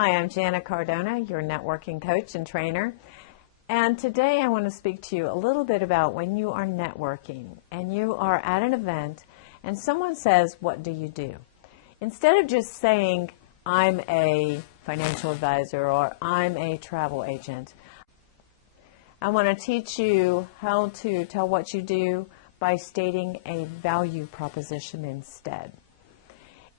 Hi, I'm Jana Cardona, your networking coach and trainer. And today I want to speak to you a little bit about when you are networking and you are at an event and someone says, "What do you do?" Instead of just saying, "I'm a financial advisor" or "I'm a travel agent," I want to teach you how to tell what you do by stating a value proposition instead.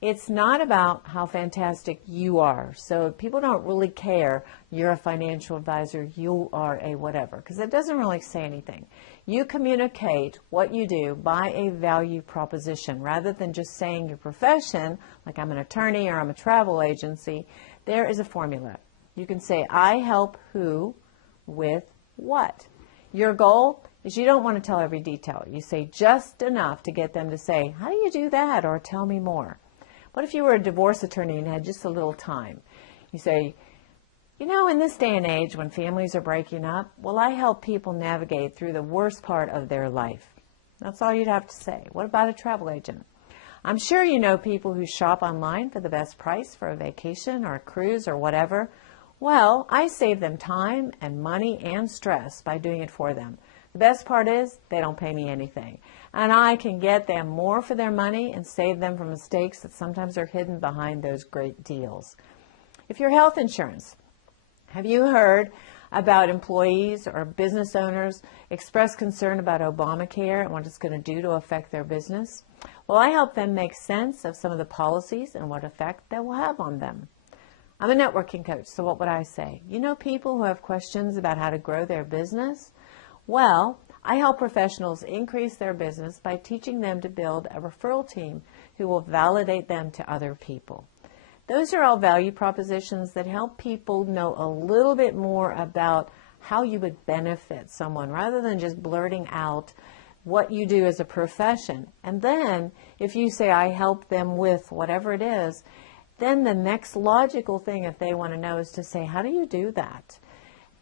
It's not about how fantastic you are. So people don't really care you're a financial advisor, you are a whatever, because it doesn't really say anything. You communicate what you do by a value proposition rather than just saying your profession, like I'm an attorney or I'm a travel agency. There is a formula. You can say, I help who with what. Your goal is you don't want to tell every detail. You say just enough to get them to say, how do you do that? Or tell me more. What if you were a divorce attorney and had just a little time? You say, you know, in this day and age when families are breaking up, well, I help people navigate through the worst part of their life. That's all you'd have to say. What about a travel agent? I'm sure you know people who shop online for the best price for a vacation or a cruise or whatever. Well, I save them time and money and stress by doing it for them. The best part is they don't pay me anything. And I can get them more for their money and save them from mistakes that sometimes are hidden behind those great deals. If you're health insurance, have you heard about employees or business owners express concern about Obamacare and what it's going to do to affect their business? Well, I help them make sense of some of the policies and what effect they will have on them. I'm a networking coach, so what would I say? You know people who have questions about how to grow their business? Well, I help professionals increase their business by teaching them to build a referral team who will validate them to other people. Those are all value propositions that help people know a little bit more about how you would benefit someone rather than just blurting out what you do as a profession. And then if you say, I help them with whatever it is, then the next logical thing if they want to know is to say, how do you do that?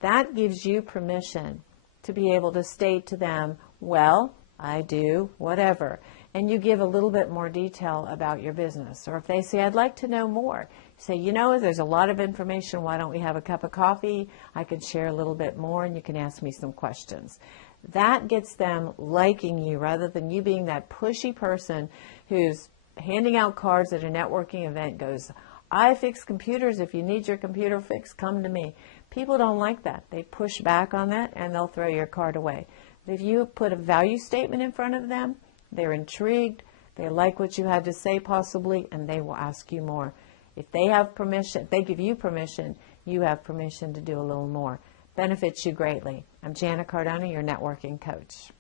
That gives you permission to be able to state to them, well, I do whatever. And you give a little bit more detail about your business. Or if they say, I'd like to know more, you say, you know, there's a lot of information. Why don't we have a cup of coffee? I can share a little bit more and you can ask me some questions. That gets them liking you rather than you being that pushy person who's handing out cards at a networking event, goes, I fix computers. If you need your computer fixed, come to me. People don't like that. They push back on that and they'll throw your card away. If you put a value statement in front of them, they're intrigued, they like what you have to say possibly, and they will ask you more. If they have permission, if they give you permission, you have permission to do a little more. Benefits you greatly. I'm Jana Cardona, your networking coach.